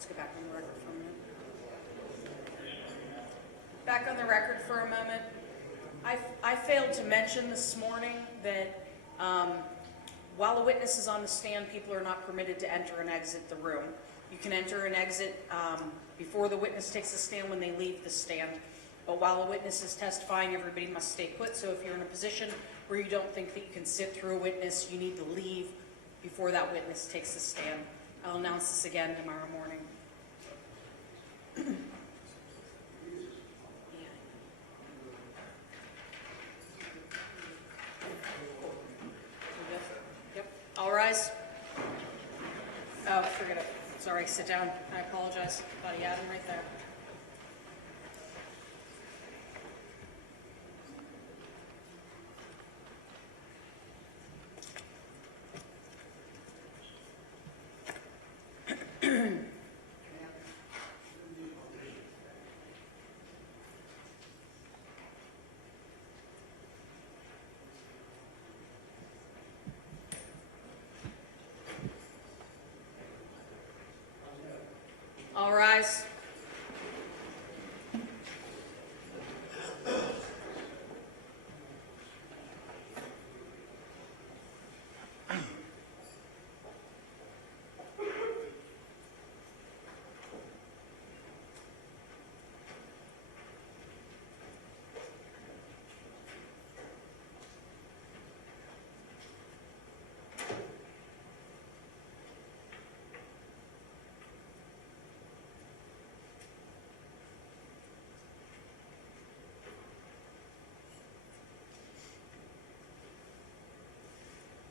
Let's go back on the record for a minute. Back on the record for a moment. I failed to mention this morning that while a witness is on the stand, people are not permitted to enter and exit the room. You can enter and exit before the witness takes the stand when they leave the stand. But while a witness is testifying, everybody must stay put. So if you're in a position where you don't think that you can sit through a witness, you need to leave before that witness takes the stand. I'll announce this again tomorrow morning. Yep. All rise. Oh, forget it. Sorry, sit down. I apologize. Thought he had him right there. All rise.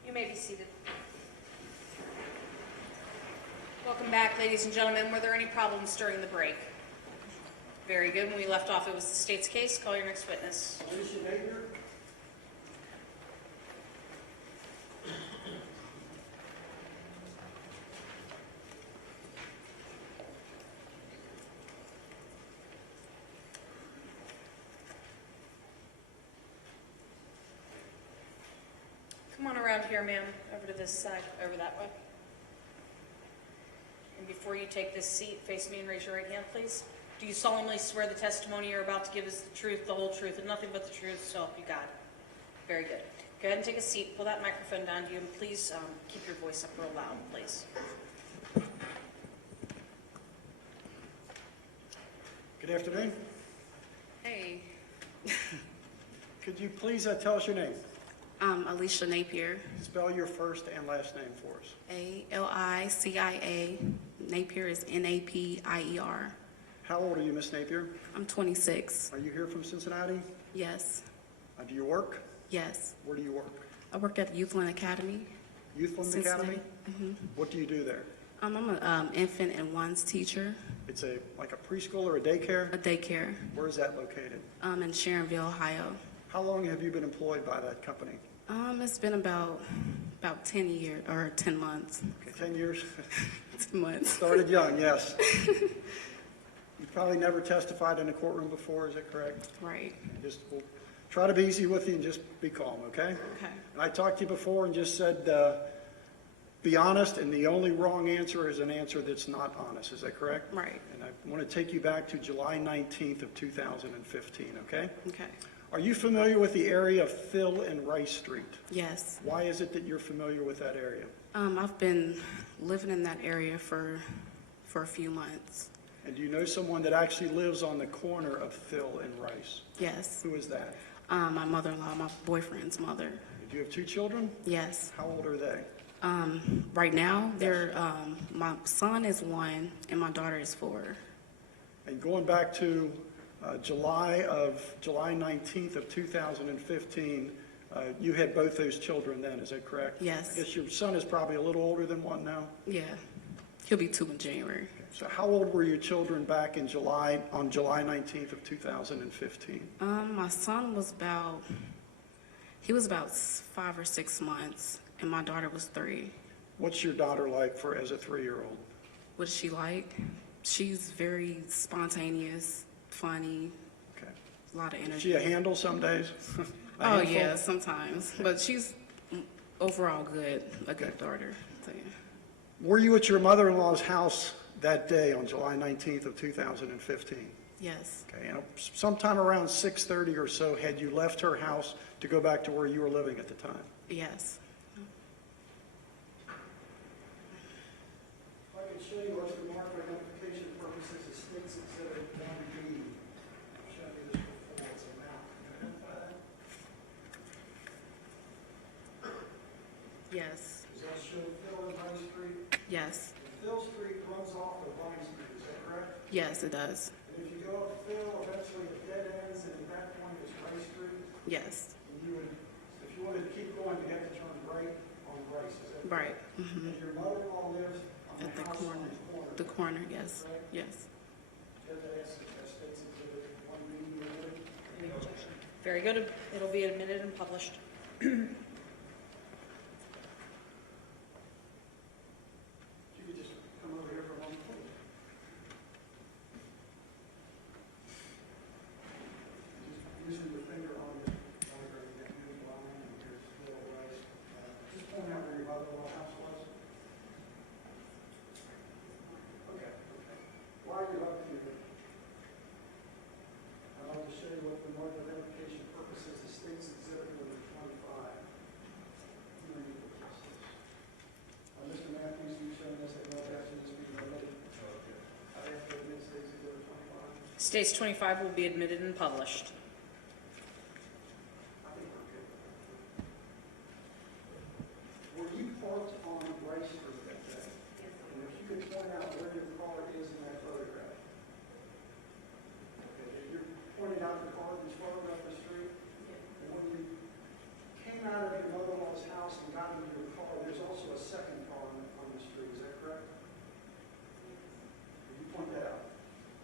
You may be seated. Welcome back, ladies and gentlemen. Were there any problems during the break? Very good. When we left off, it was the state's case. Call your next witness. Alicia Napier. Come on around here, ma'am. Over to this side, over that way. And before you take this seat, face me and raise your right hand, please. Do you solemnly swear the testimony you're about to give is the truth, the whole truth, and nothing but the truth, so help you God? Very good. Go ahead and take a seat. Pull that microphone down to you, and please keep your voice up real loud, please. Good afternoon. Hey, Could you please tell us your name? Alicia Napier, Spell your first and last name for us. A-L-I-C-I-A. Napier is N-A-P-I-E-R. How old are you, Miss Napier? I'm 26. Are you here from Cincinnati? Yes, Do you work? yes. Where do you work? I work at Youthland Academy. Youthland Cincinnati. Academy? What do you do there? I'm an infant and ones teacher, It's like a preschool or a daycare? a daycare, Where is that located? in Sharonville, Ohio. How long have you been employed by that company? It's been about 10 years, or 10 months. Okay, 10 years? 10 months. Started young, yes. You've probably never testified in a courtroom before, is that correct? Right. We'll try to be easy with you and just be calm, okay? Okay. And I talked to you before and just said, be honest, and the only wrong answer is an answer that's not honest. Is that correct? Right. And I want to take you back to July 19th of 2015, okay? Okay. Are you familiar with the area of Thill and Rice Street? Yes. Why is it that you're familiar with that area? I've been living in that area for a few months. And do you know someone that actually lives on the corner of Thill and Rice? Yes. Who is that? My mother-in-law, my boyfriend's mother. Do you have two children? Yes. How old are they? Right now, my son is 1 and my daughter is 4. And going back to July 19th of 2015, you had both those children then, is that correct? Yes. I guess your son is probably a little older than 1 now. Yeah. He'll be 2 in January. So how old were your children back on July 19th of 2015? My son was about 5 or 6 months and my daughter was 3. What's your daughter like as a 3-year-old? What is she like? She's very spontaneous, funny, Okay. a lot of Is energy. she a handle some days? A Oh handful? yeah, sometimes. But she's overall a good daughter. So, yeah. Were you at your mother-in-law's house that day on July 19th of 2015? Yes, Okay, and sometime around 6:30 or so, had you left her house to go back to where you were living at the time? yes. If I could show you what's remarked for identification purposes as State's Exhibit 1B. I've shown you this before, it's a map. Can you identify that? Yes, Does that show Phil and Vine Street? yes, Phil Street runs off of Vine Street, is that correct? yes, it does. And if you go up Phil, eventually it dead ends, and at that point is Rice Street. Yes, And you would, if you wanted to keep going, you have to turn right on Rice, is that right. correct? And your mother-in-law lives on At the the house on corner. the corner. The corner, yes, yes. Very good. It'll be admitted and published. You could just come over here for one please. Just using your finger on the, that new line, and here's little Rice. Just point out where your mother-in-law house was. Okay, okay. While you're up here, I'd like to show you what the mark identification purposes of State's Exhibit number 25. Mr. Matthews, you showing this at no objection, this being admitted? I have to admit State's Exhibit 25. States 25 will be admitted and published. I think we're good. Were you parked on Rice Street that day? And if you could point out where your car is in that photograph. Okay, you're pointing out the car that's photographed the street? And when you came out of your mother-in-law's house and got into your car, there's also a second car on the street, is that correct? Can you point that out?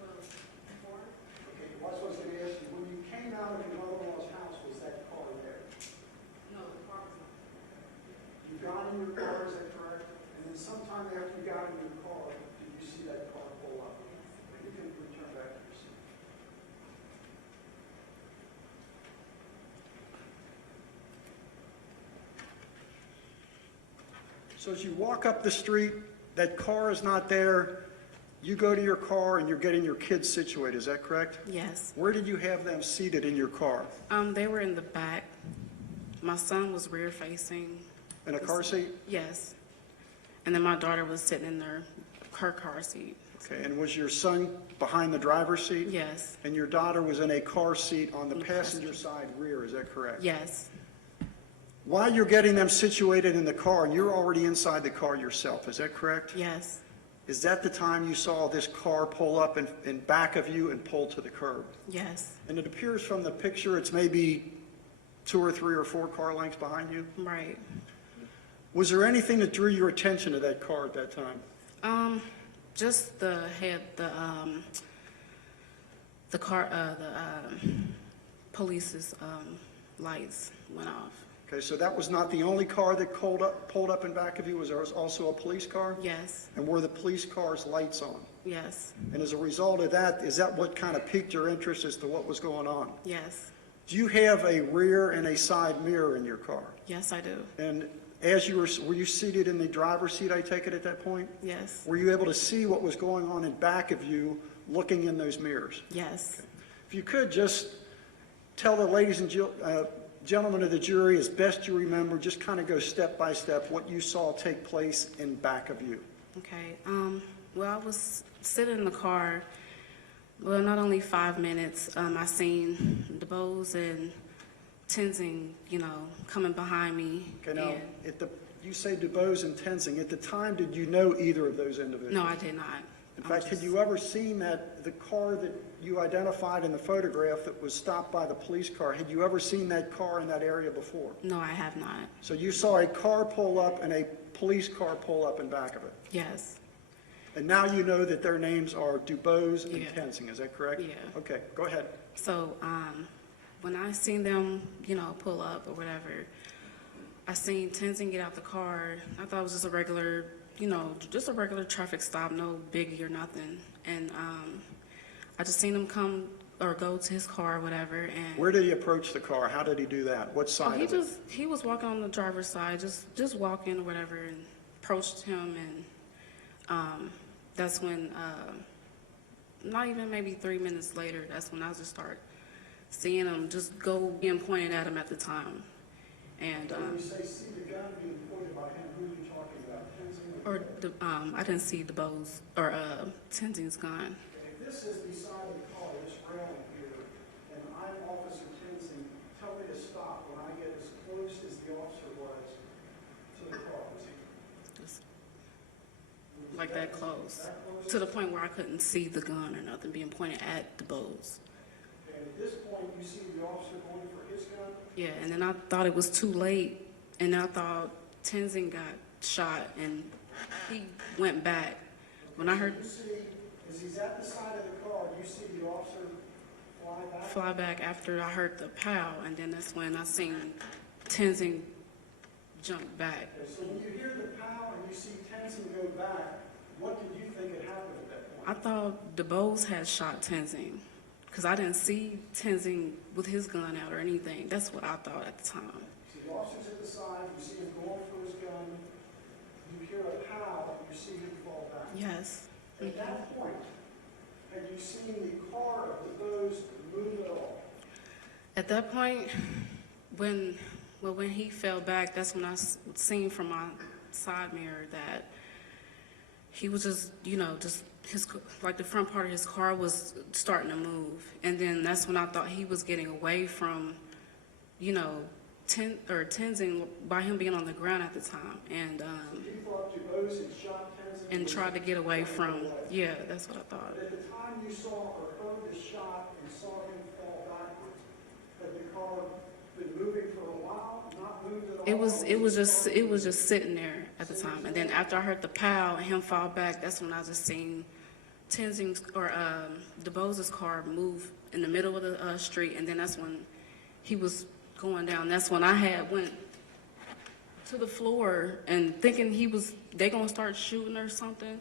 Okay, well, I was going to ask you, when you came out of your mother-in-law's house, was that car there? No, the car was not. You got in your car, is that correct? And then sometime after you got in your car, did you see that car pull up? You can return back to your seat. So as you walk up the street, that car is not there. You go to your car and you're getting your kids situated, is that correct? Yes. Where did you have them seated in your car? They were in the back. My son was rear facing. In a car seat? Yes. And then my daughter was sitting in her car seat. Okay, and was your son behind the driver's seat? Yes, And your daughter was in a car seat on the passenger side rear, is that correct? yes, While you're getting them situated in the car, and you're already inside the car yourself, is that correct? yes, Is that the time you saw this car pull up in back of you and pull to the curb? yes, And it appears from the picture it's maybe 2 or 3 or 4 car lengths behind you? right. Was there anything that drew your attention to that car at that time? Just the police's lights went off. Okay, so that was not the only car that pulled up in back of you, was there also a police car? Yes, And were the police car's lights on? yes, And as a result of that, is that what kind of piqued your interest as to what was going on? yes, Do you have a rear and a side mirror in your car? yes, I do. And as you were you seated in the driver's seat, I take it, at that point? Yes, Were you able to see what was going on in back of you looking in those mirrors? yes. If you could just tell the ladies and gentlemen of the jury, as best you remember, just kind of go step by step, what you saw take place in back of you. Okay. Well, I was sitting in the car. Well, not only 5 minutes. I seen DuBose and Tenzing, coming behind me. Okay, now, and- you say DuBose and Tenzing. At the time, did you know either of those individuals? No, I did not. In fact, had you ever seen the car that you identified in the photograph that was stopped by the police car, had you ever seen that car in that area before? No, I have not. So you saw a car pull up and a police car pull up in back of it. Yes, And now you know that their names are DuBose and Yeah. Tenzing, is that correct? Yeah. Okay, go ahead. so when I seen them, pull up or whatever, I seen Tenzing get out the car. I thought it was just a regular, just a regular traffic stop, no biggie or nothing. And I just seen him come or go to his car or whatever. And Where did he approach the car? How did he do that? What side of it? he was walking on the driver's side, just walking or whatever, and approached him and that's when, not even maybe 3 minutes later, that's when I just start seeing him just go being pointed at him at the time. And, When you say see the gun being pointed by him, who are you talking about? Tenzing I didn't see DeBose or, Tenzing's gun. If this is the side of the car, this railing here, and I'm Officer Tenzing, tell me to stop when I get as close as the officer was to the car. Was he Just like that close. that close? To the point where I couldn't see the gun or nothing being pointed at DeBose. And at this point, you see the officer going for his gun? Yeah, and then I thought it was too late, and I thought Tenzing got shot, and he went back. When I heard You see, as he's at the side of the car, you see the officer fly back? fly back after I heard the pow, and then that's when I seen Tenzing jump back. Okay, so when you hear the pow and you see Tenzing go back, what did you think had happened at that I point? thought DeBose had shot Tenzing, because I didn't see Tenzing with his gun out or anything. That's what I thought at the time. So the officer's at the side, you see him going for his gun, you hear a pow, and you see him fall back. Yes. At that point, had you seen the car of DeBose move at all? At that point, when he fell back, that's when I seen from my side mirror that he was just, just his, like the front part of his car was starting to move. And then that's when I thought he was getting away from, Tenzing by him being on the ground at the time. And, So you thought DeBose had shot Tenzing? and tried to get away from, yeah, that's what I thought. But at the time you saw or heard the shot and saw him fall backwards, had the car been moving for a while, not moved at all? It was just sitting there at the time. And then after I heard the pow and him fall back, that's when I just seen Tenzing's or DeBose's car move in the middle of the street, and then that's when he was going down. That's when I went to the floor and thinking they gonna start shooting or something.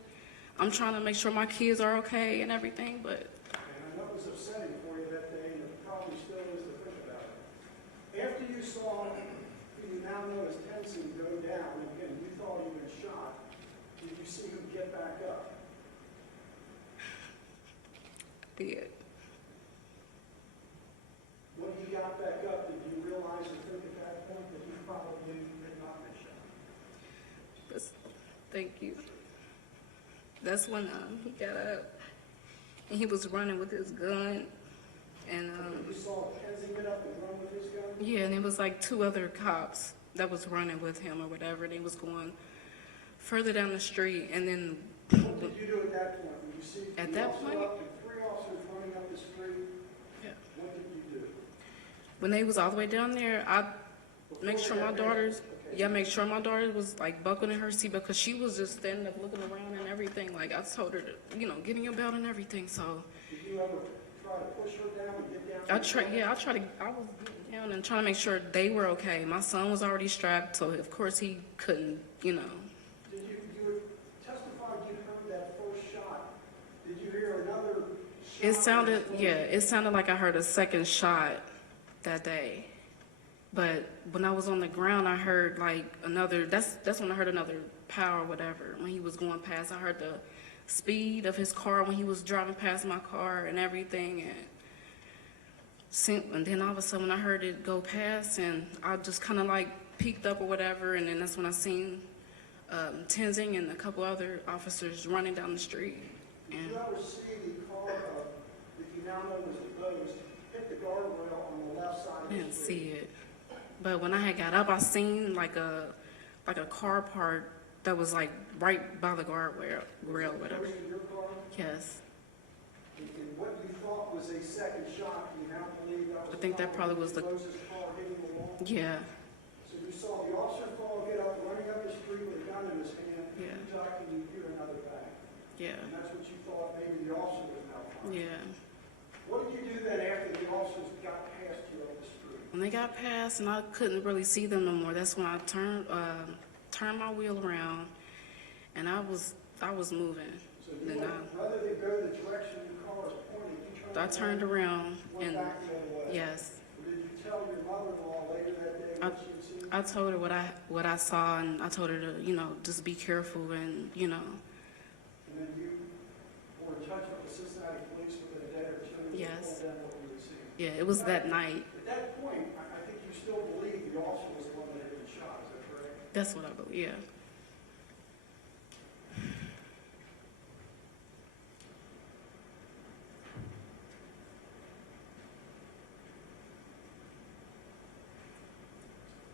I'm trying to make sure my kids are okay and everything, but And I know it was upsetting for you that day, and it probably still is to think about it. After you saw who you now know as Tenzing go down, and again, you thought he was shot, did you see him get back up? did. When he got back up, did you realize or think at that point that he probably had not been shot? Thank you. That's when he got up and he was running with his gun, and You saw Tenzing get up and run with his gun? yeah, and it was like two other cops that was running with him or whatever. They was going further down the street, and then What did you do at that point? When you see At the that officer point? up and three officers running up the street, yeah, what did you do? when they was all the way down there, I make sure my daughter's. Yeah, make sure my daughter was like buckled in her seat because she was just standing up looking around and everything. Like I told her to, get in your belt and everything. So Did you ever try to push her down and get down? I was getting down and trying to make sure they were okay. My son was already strapped, so of course he couldn't, Did you testified you heard that first shot? Did you hear another shot? It sounded like I heard a second shot that day. But when I was on the ground, I heard like another, that's when I heard another pow or whatever. When he was going past, I heard the speed of his car when he was driving past my car and everything. And then all of a sudden I heard it go past, and I just kind of like peeked up or whatever. And then that's when I seen Tenzing and a couple other officers running down the street. Did And you ever see the car that you now know was DeBose hit the guardrail on the left side of I the didn't street? see it. But when I had got up, I seen like a car part that was like right by the guardrail, whatever. Close to your car? Yes, And what you thought was a second shot, you now believe that was I think that probably was the- DeBose's car hitting the wall? yeah, So you saw the officer fall, get up, running up the street with a gun in his hand, Yeah. you duck and you hear another bang. yeah, And that's what you thought maybe the officer was malfunctioning. yeah. What did you do then after the officers got past you on the street? When they got past and I couldn't really see them no more, that's when I turned my wheel around, and I was moving. So you Then went, rather than go the direction your car was pointing, you I turned around went and back the other way. yes, Or did you tell your mother-in-law later that day what she had seen? I told her what I saw, and I told her to just be careful and And then you or in touch with the Cincinnati police within a day or two? and Yes. told them what you received? Yeah, it was that night. At that point, I think you still believe the officer was the one that had been shot, is that correct? That's what I believe, yeah.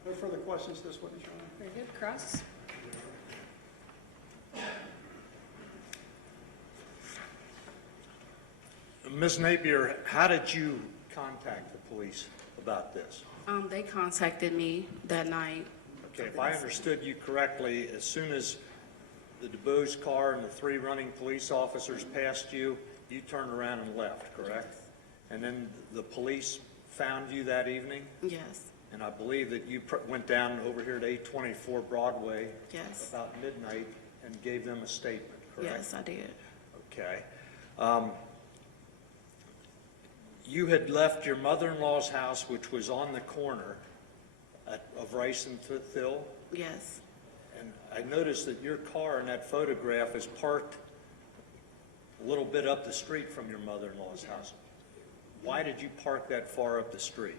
No further questions to this witness, Your Honor? Very good. Cross? Ms. Napier, how did you contact the police about this? They contacted me that night. Okay, if I understood you correctly, as soon as the DeBose car and the 3 running police officers passed you, you turned around and left, correct? And then the police found you that evening? Yes, And I believe that you went down over here to 824 Broadway yes, about midnight and gave them a statement, correct? yes, I did. Okay. You had left your mother-in-law's house, which was on the corner of Rice and Thill, Yes, and I noticed that your car in that photograph is parked a little bit up the street from your mother-in-law's house. Why did you park that far up the street?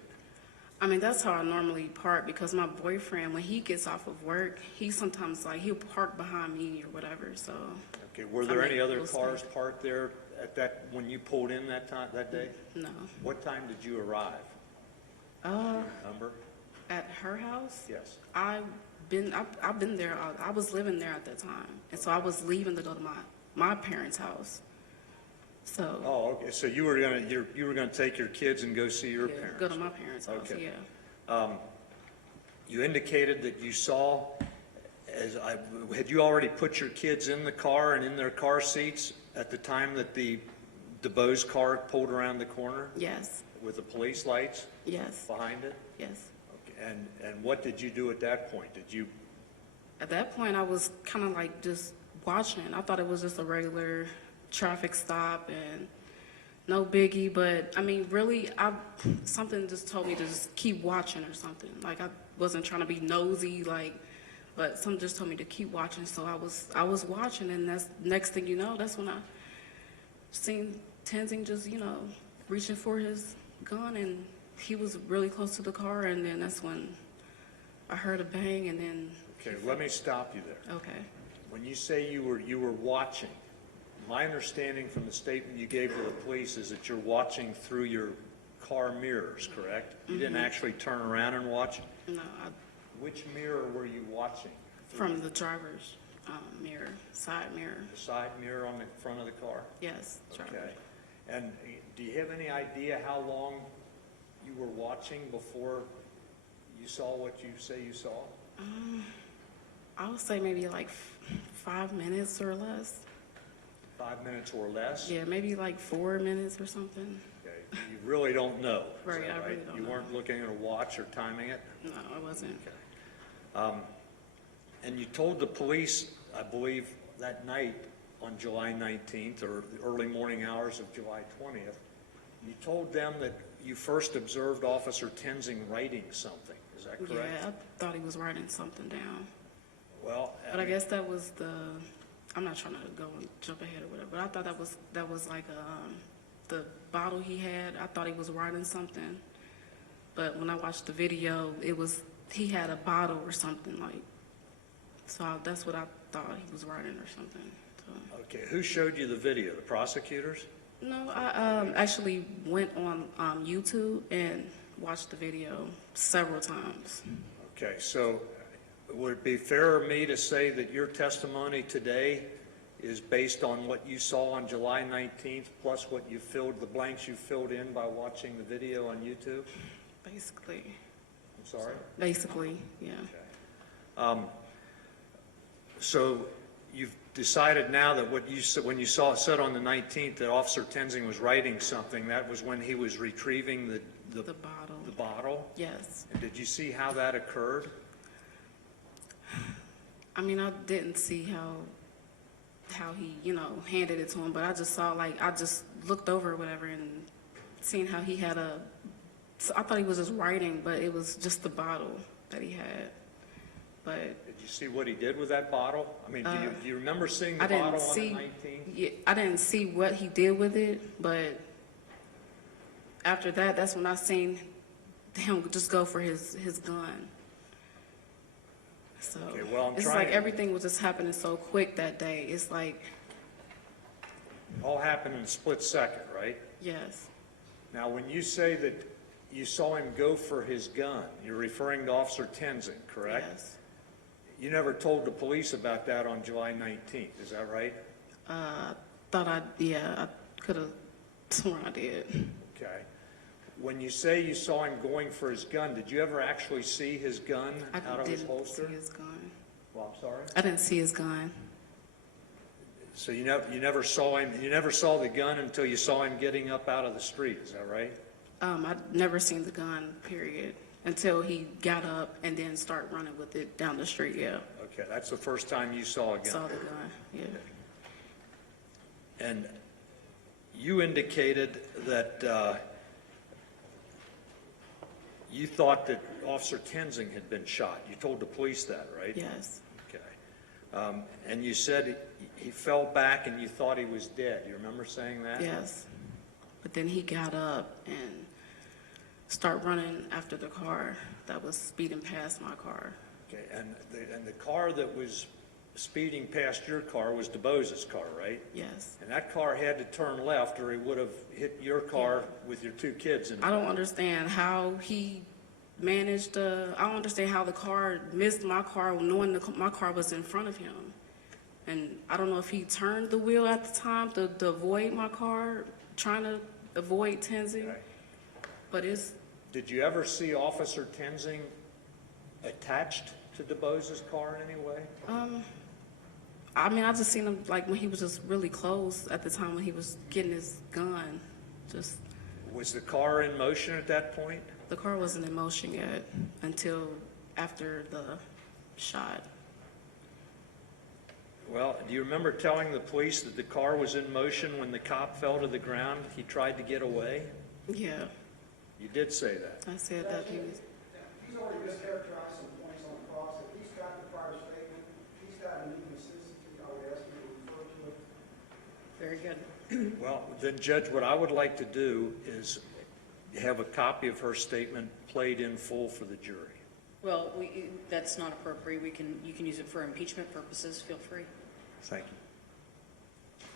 I mean, that's how I normally park because my boyfriend, when he gets off of work, he sometimes he'll park behind me or whatever, so. Okay, were there any other Those cars things. parked there at that, when you pulled in that time, that day? No. What time did you arrive? Number? At her house? Yes. I've been there, I was living there at that time, and so I was leaving to go to my parents' house. So, Oh, okay, so you were gonna take your kids and go see your yeah, parents? go to my parents' house, Okay. yeah. You indicated that you saw, had you already put your kids in the car and in their car seats at the time that the DeBose car pulled around the corner Yes, with the police lights yes, behind it? yes. Okay, and what did you do at that point? Did you, At that point, I was kind of like just watching. I thought it was just a regular traffic stop and no biggie, but I mean, really, something just told me to just keep watching or something. Like I wasn't trying to be nosy, but something just told me to keep watching. So I was watching, and that's next thing you know, that's when I seen Tenzing just reaching for his gun, and he was really close to the car, and then that's when I heard a bang, and then okay, let me stop you there. okay. When you say you were watching, my understanding from the statement you gave to the police is that you're watching through your car mirrors, correct? You didn't actually turn around and watch? No, Which mirror were you watching? from the driver's mirror, side mirror. The side mirror on the front of the car? Yes, driver. Okay. And do you have any idea how long you were watching before you saw what you say you saw? I would say maybe like 5 minutes or less. 5 minutes or less? Yeah, maybe like 4 minutes or something. Okay. You really don't know? is Right, that I really don't You know. weren't looking at a watch or timing it? No, I wasn't. And you told the police, I believe, that night on July 19th, or the early morning hours of July 20th, you told them that you first observed Officer Tenzing writing something. Is that correct? Yeah, I thought he was writing something down. Well, But I guess that was I'm not trying to go and jump ahead or whatever, but I thought that was like the bottle he had. I thought he was writing something. But when I watched the video, he had a bottle or something so that's what I thought he was writing or something. So. okay, who showed you the video? The prosecutors? No, I actually went on YouTube and watched the video several times. Okay, so would it be fair of me to say that your testimony today is based on what you saw on July 19th, plus what the blanks you filled in by watching the video on YouTube? Basically, I'm sorry? yeah. Okay. So you've decided now that what you said, when you said on the 19th that Officer Tenzing was writing something, that was when he was retrieving the bottle. the bottle? Yes. And did you see how that occurred? I mean, I didn't see how he, handed it to him, but I just saw, I just looked over or whatever and seen how he had so I thought he was just writing, but it was just the bottle that he had. but Did you see what he did with that bottle? I mean, do you remember seeing the I didn't bottle on the see, 19th? yeah, I didn't see what he did with it, but after that, that's when I seen him just go for his gun. So, Okay, well, I'm it's trying- like everything was just happening so quick that day. It's like, All happened in a split second, right? yes, Now, when you say that you saw him go for his gun, you're referring to Officer Tenzing, correct? yes. You never told the police about that on July 19th, is that right? I could have sworn I did. Okay. When you say you saw him going for his gun, did you ever actually see his gun I out of his didn't holster? see his gun. Well, I'm sorry? I didn't see his gun. So you never saw him, you never saw the gun until you saw him getting up out of the street, is that right? I'd never seen the gun, period, until he got up and then start running with it down the street, yeah. Okay, that's the first time you saw a gun. Saw the gun, yeah. And you indicated that you thought that Officer Tenzing had been shot. You told the police that, right? Yes, Okay. And you said he fell back and you thought he was dead. You remember saying that? yes. But then he got up and started running after the car that was speeding past my car. Okay, and the car that was speeding past your car was DeBose's car, right? Yes. And that car had to turn left or he would have hit your car with your two kids in it. I don't understand how he managed I don't understand how the car missed my car knowing my car was in front of him. And I don't know if he turned the wheel at the time to avoid my car, trying to avoid Tenzing. Okay. But it's, Did you ever see Officer Tenzing attached to DeBose's car in any way? I mean, I just seen him like when he was just really close at the time when he was getting his gun. Just, Was the car in motion at that point? the car wasn't in motion yet until after the shot. Well, do you remember telling the police that the car was in motion when the cop fell to the ground? He tried to get away? Yeah, You did say that. I said that he was, He's already mischaracterized some points on the cross. If he's got the prior statement, if he's got an inconsistency, I would ask him to refer to it. Very good. Well, then, Judge, what I would like to do is have a copy of her statement played in full for the jury. Well, that's not appropriate. You can use it for impeachment purposes. Feel free. Thank you.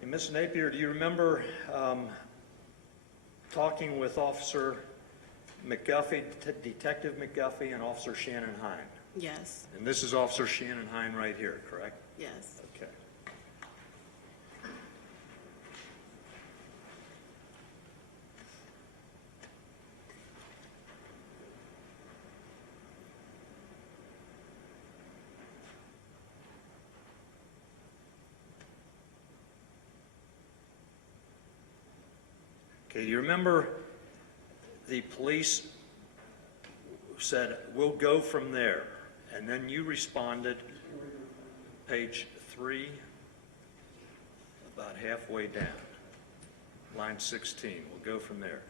Hey, Ms. Napier, do you remember talking with Officer McGuffey, Detective McGuffey, and Officer Shannon Hine? yes, And this is Officer Shannon Hine right here, correct? yes. Okay. Okay, you remember the police said, "We'll go from there," and then you responded, page 3, about halfway down, line 16, "We'll go from there.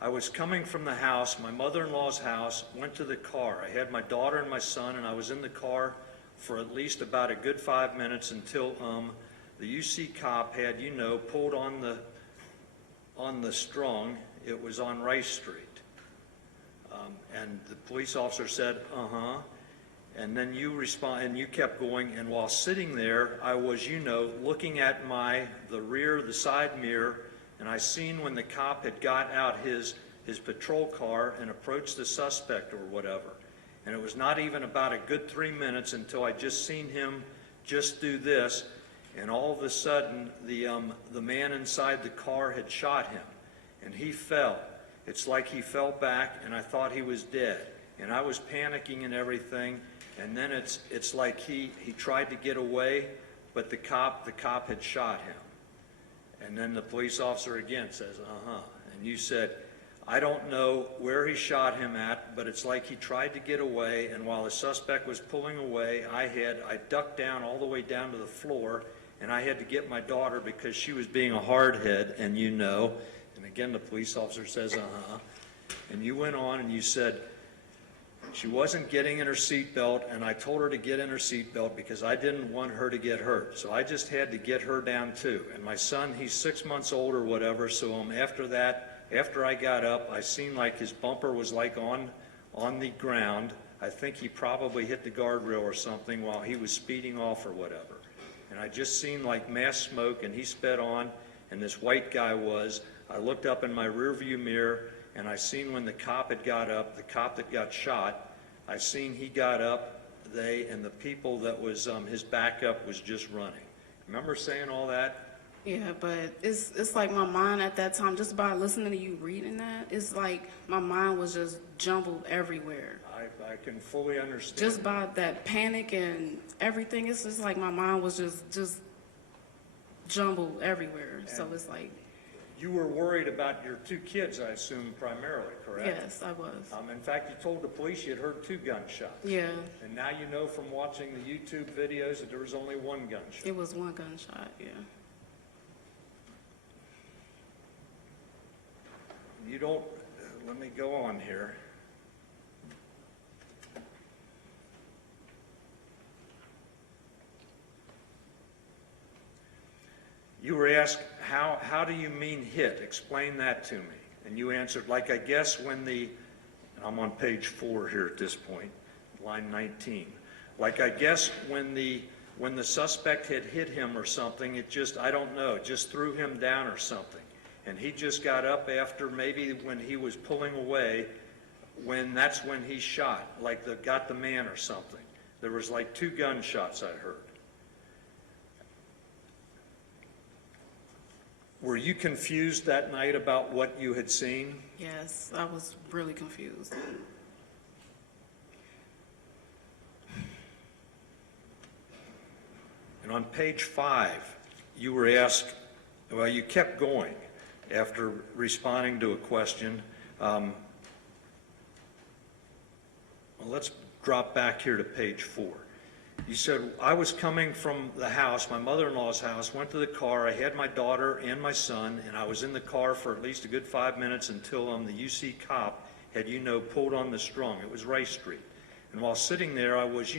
I was coming from the house, my mother-in-law's house, went to the car. I had my daughter and my son, and I was in the car for at least about a good 5 minutes until the UC cop had, pulled on the strung. It was on Rice Street. And the police officer said, uh-huh. And then you respond, and you kept going, and while sitting there, I was, looking at the side mirror, and I seen when the cop had got out his patrol car and approached the suspect or whatever. And it was not even about a good 3 minutes until I just seen him just do this, and all of a sudden, the man inside the car had shot him, and he fell. It's like he fell back, and I thought he was dead. And I was panicking and everything, and then it's like he tried to get away, but the cop had shot him. And then the police officer again says, uh-huh. And you said, I don't know where he shot him at, but it's like he tried to get away, and while the suspect was pulling away, I ducked down all the way down to the floor, and I had to get my daughter because she was being a hardhead, and you know. And again, the police officer says, uh-huh. And you went on and you said, she wasn't getting in her seatbelt, and I told her to get in her seatbelt because I didn't want her to get hurt. So I just had to get her down too. And my son, he's 6 months old or whatever, so after that, after I got up, I seen like his bumper was like on the ground. I think he probably hit the guardrail or something while he was speeding off or whatever. And I just seen like mass smoke, and he sped on, and this white guy was. I looked up in my rearview mirror, and I seen when the cop had got up, the cop that got shot, I seen he got up, and the people that was his backup was just running. Remember saying all that? Yeah, but it's like my mind at that time, just by listening to you reading that, it's like my mind was just jumbled everywhere. I can fully understand. Just by that panic and everything, it's just like my mind was just jumbled everywhere. So it's like, You were worried about your two kids, I assume, primarily, correct? yes, I was. In fact, you told the police you had heard 2 gunshots. Yeah, And now you know from watching the YouTube videos that there was only 1 gunshot. it was one gunshot, yeah. You don't, let me go on here. You were asked, how do you mean hit? Explain that to me. And you answered, like, I guess when I'm on page 4 here at this point, line 19. Like, I guess when the suspect had hit him or something, I don't know, it just threw him down or something. And he just got up after maybe when he was pulling away, that's when he shot, like got the man or something. There was like 2 gunshots I heard. Were you confused that night about what you had seen? Yes, I was really confused. And on page 5, you were asked, well, you kept going after responding to a question. Well, let's drop back here to page 4. You said, I was coming from the house, my mother-in-law's house, went to the car, I had my daughter and my son, and I was in the car for at least a good 5 minutes until the UC cop had, pulled on the strung. It was Rice Street. And while sitting there, I was,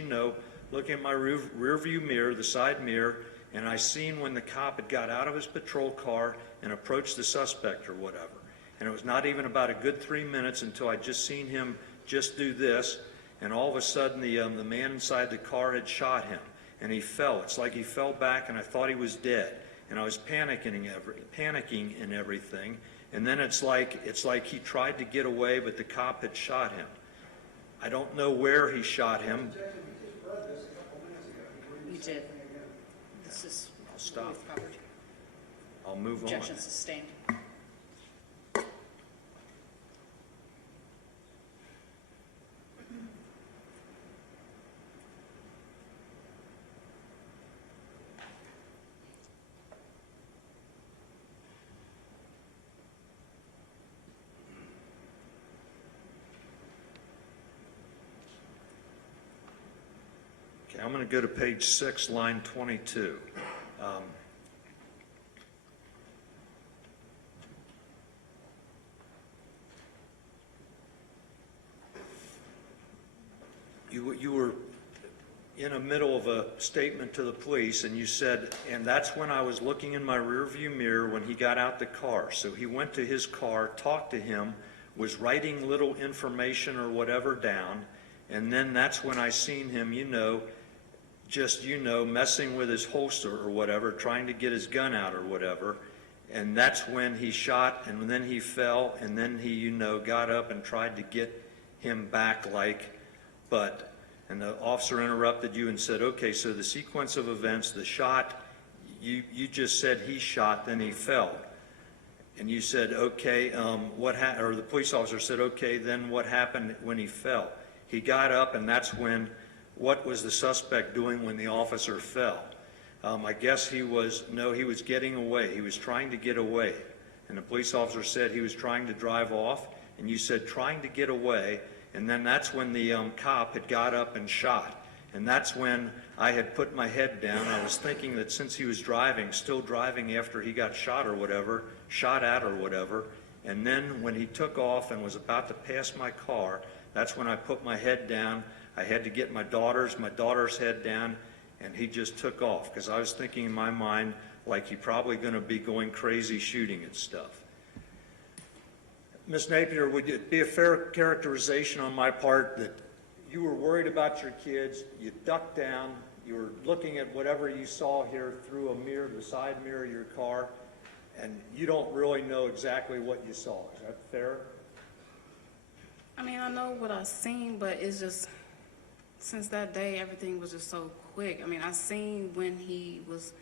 looking at my rear view mirror, the side mirror, and I seen when the cop had got out of his patrol car and approached the suspect or whatever. And it was not even about a good 3 minutes until I just seen him just do this, and all of a sudden the man inside the car had shot him, and he fell. It's like he fell back, and I thought he was dead, and I was panicking and everything. And then it's like he tried to get away, but the cop had shot him. I don't know where he shot him. You did. This is. I'll stop. We've covered. I'll move on. Objection sustained. Okay, I'm going to go to page 6, line 22. You were in the middle of a statement to the police, and you said, and that's when I was looking in my rearview mirror when he got out the car. So he went to his car, talked to him, was writing little information or whatever down, and then that's when I seen him, messing with his holster or whatever, trying to get his gun out or whatever. And that's when he shot, and then he fell, and then he, got up and tried to get him back and the officer interrupted you and said, okay, so the sequence of events, the shot, you just said he shot, then he fell. And you said, okay, or the police officer said, okay, then what happened when he fell? He got up, and that's when, what was the suspect doing when the officer fell? I guess he was getting away. He was trying to get away. And the police officer said he was trying to drive off, and you said trying to get away, and then that's when the cop had got up and shot. And that's when I had put my head down. I was thinking that since he was driving, still driving after he got shot or whatever, shot at or whatever, and then when he took off and was about to pass my car, that's when I put my head down. I had to get my daughter's head down, and he just took off, because I was thinking in my mind, like he's probably going to be going crazy shooting at stuff. Ms. Napier, would it be a fair characterization on my part that you were worried about your kids, you ducked down, you were looking at whatever you saw here through a mirror, the side mirror of your car, and you don't really know exactly what you saw? Is that fair? I mean, I know what I seen, but it's just, since that day, everything was just so quick. I mean, I seen when he was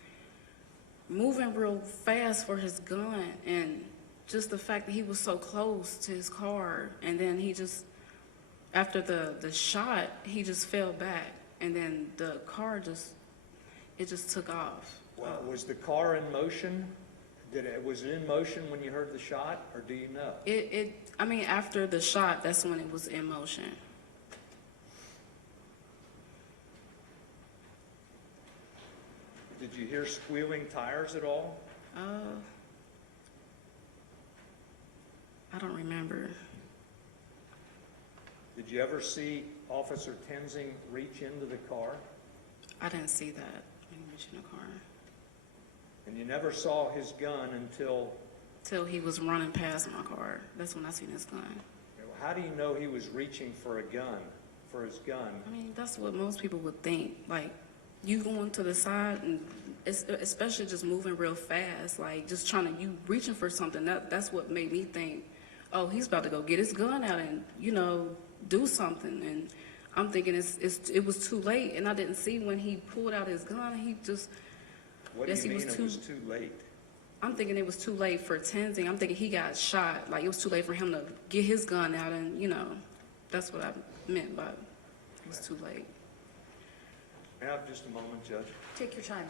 moving real fast for his gun, and just the fact that he was so close to his car, and then he just, after the shot, he just fell back, and then the car just took off. Well, was the car in motion? Was it in motion when you heard the shot, or do you know? I mean, after the shot, that's when it was in motion. Did you hear squealing tires at all? I don't remember. Did you ever see Officer Tenzing reach into the car? I didn't see that when he was in the car. And you never saw his gun until... Till he was running past my car. That's when I seen his gun. How do you know he was reaching for a gun, for his gun? I mean, that's what most people would think. Like, you going to the side, and especially just moving real fast, like just you reaching for something. That's what made me think, oh, he's about to go get his gun out and, do something. And I'm thinking it was too late, and I didn't see when he pulled out his gun. He just... What do you mean it was too late? I'm thinking it was too late for Tenzing. I'm thinking he got shot. Like, it was too late for him to get his gun out, and, that's what I meant by it was too late. May I have just a moment, Judge? Take your time.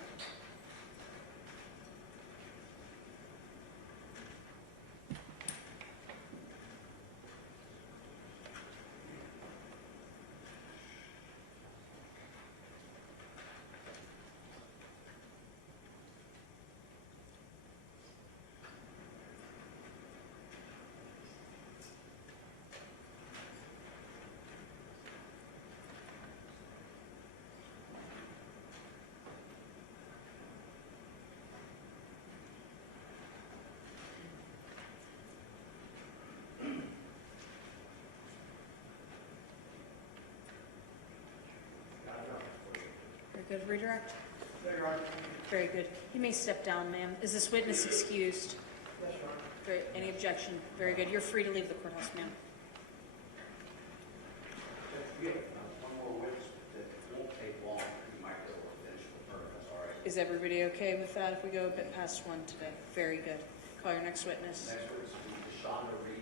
Very good. Redirect? Very good. You may step down, ma'am. Is this witness excused? Yes, Your Honor. Any objection? Very good. You're free to leave the courthouse, ma'am. We have one more witness that won't take long. We might be able to finish the term. That's all right. Is everybody okay with that if we go a bit past 1 today? Very good. Call your next witness. Next witness will be Deshaunda Reed.